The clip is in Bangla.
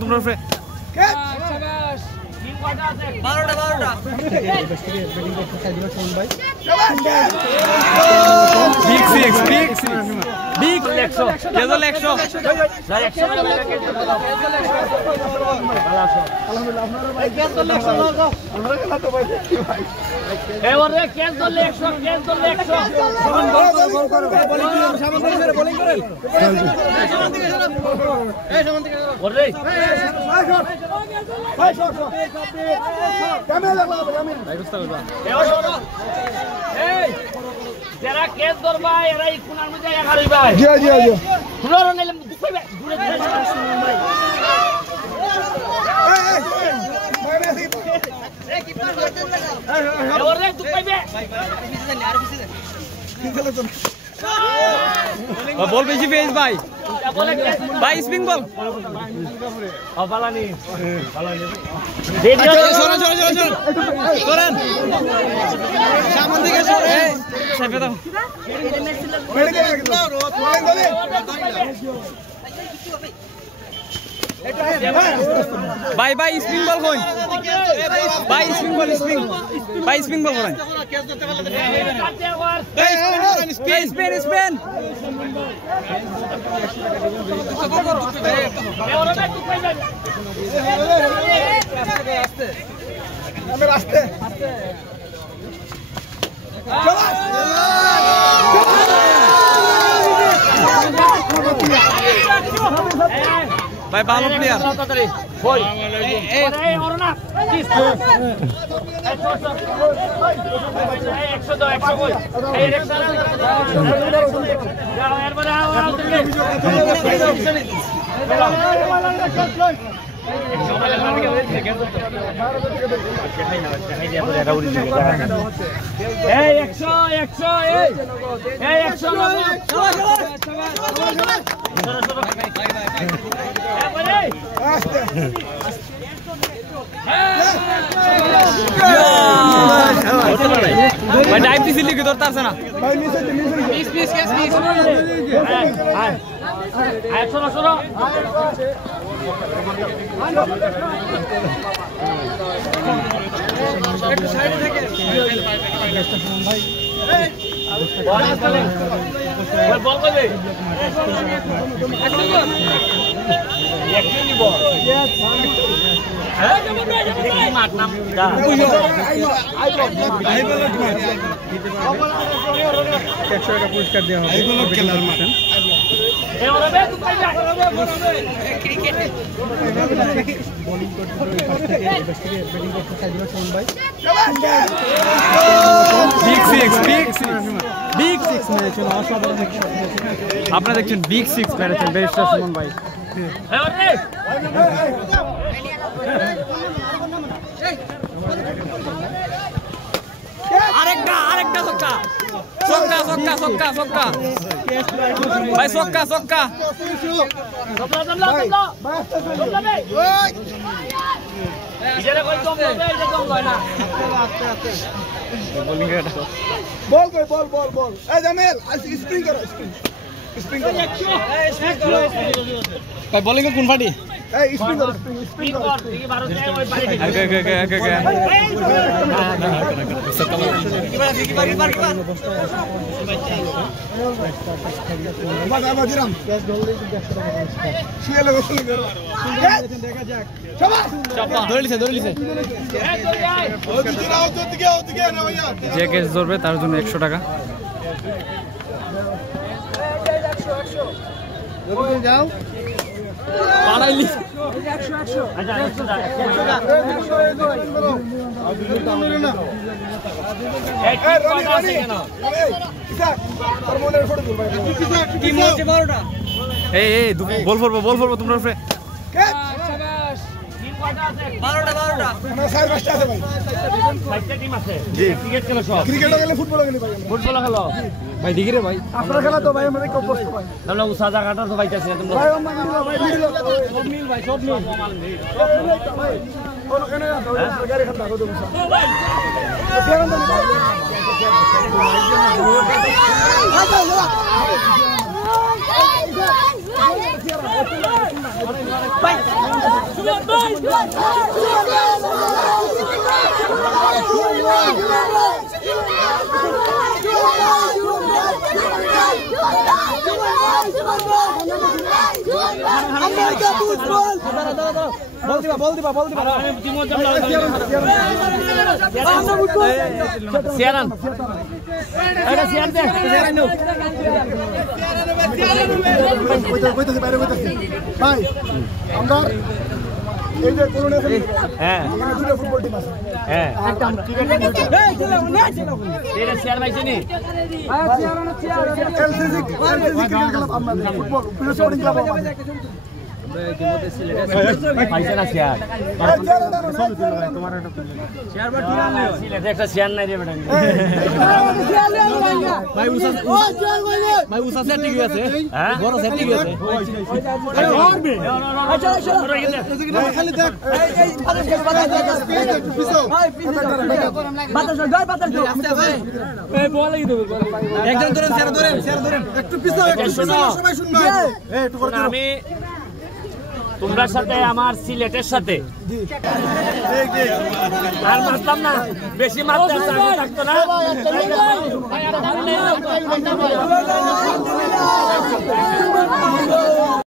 তোমরা ফ্রে শাবাশ টিম কয়টা আছে 12টা ব্যাটিং করতে সাইদুল হোসেন ভাই বিগ সিক্স বিগ 100 কেজল 100 ভাই 100 টাকা লাগে আলহামদুলিল্লাহ আপনারা ভাই কেজল 100 লাগাও আমরা খেলা তো ভাই এই ওরে কেজল 100 কেজল 100 বল করো বোলিং সামনে ধরে বোলিং করেন সামনে দিকে এই সামনে দিকে ওরে ভাই শট ক্যামেরা লাগাও ক্যামেরা ভাই বুঝতে পারবা এই যারা কেজ ধরবা এরা এই কোনার মধ্যে জায়গা খালি ভাই জি জি জি ফুলর নিলে দুপাইবে দূরে দূরে ভাই এই কিপার করতে লাগা ওরে দুপাইবে বল বেশি পেজ ভাই বলে ভাই স্পিন বল বালানি সরেন করেন সামনে দিকে সরে সাইফে দাও ভাই স্পিন বল কই ভাই স্পিন বল করেন স্পিন রাস্তে ভাই ভালো প্লেয়ার এই অরুণা প্লিজ এই 100 দাও 100 কই এই 100 যাও এরপরে আও তুমি এই 100 এই 100 ভাই ডাইভ দিছিল কি ধরতে আছে না ভাই মিস আয় শোনো একটু সাইডে থেকে ভাই বল কইবে একটু নিব হ্যাঁ মার নাম দা পুরস্কার দেওয়া হবে এইগুলো খেলার মাঠ এ ওরে বে তুই কই যা ক্রিকেট বোলিং করতে ব্যাটিং করতে সাইদুল হোসেন ভাই বিগ সিক্স মেরেছেন অসাধারণ আপনারা দেখছেন বিগ সিক্স মেরেছেন ব্যারিস্টার সুমন ভাই এ ওরে আরেকটা ছক্কা ভাই ছক্কা দমলা ওই ইজারে কই দমলা এটা দমলা না বোলিং এটা বল এই জামিল স্প্রিং করো ভাই বোলিং কোন পার্টি এই স্প্রিং করো স্পিন কর দেখি ভারত যায় ওই বাড়ি থেকে বাজিরাম ক্যাচ ধরলেই তো 100 টাকা শিয়ালে গোল করো দেখা যাক ধরে লিছে ওদিকে না ভাইয়া যে ক্যাচ ধরবে তার জন্য 100 টাকা যাও পাড়াইলি 100 আচ্ছা 100 এই বল ফরবো তোমরা ফ্রে শাবাশ টিম কয়টা আছে 12টা আমরা সাইড বাসটা আছে ভাই 5টা টিম আছে জি ক্রিকেট খেলা সব ক্রিকেটও খেলে ফুটবলও খেলে ভাই ফুটবল খেলো ভাই দিগিরে ভাই আপনারা খেলা তো ভাই আমাদের খুব কষ্ট ভাই তাহলে উসাদা কাটার তো পাইতাছ না তোমরা ভাই আমরা ভাই ভিডিও সব মিল ভাই সব মিল ভাই কোন কেন গাড়ি খাতা কত বসা বল দিবা সিয়ারান এটা সিয়ার দে ভাই আমরা এই যে করোনা হ্যাঁ এখানে দুটো ফুটবল টিম আছে হ্যাঁ এটা সিয়ার ভাইছিনি এলসিসি ক্রিকেট ক্লাব আমাদের ফুটবল প্রিয় স্পোর্টিং ক্লাব আমাদের পাইছে না সিয়ার সিলেটে একটা সিয়ার নাই রে বেটা ভাই উসা সেট ঠিক আছে হ্যাঁ বড় সেট ঠিক আছে খালি দেখ একজন ধরেন একটু পিছাও একটু সবাই শুনবা এই একটু করে আমি তোমরা সাথে আমার সিলেটের সাথে আর মারতাম না বেশি মারতে থাকতো না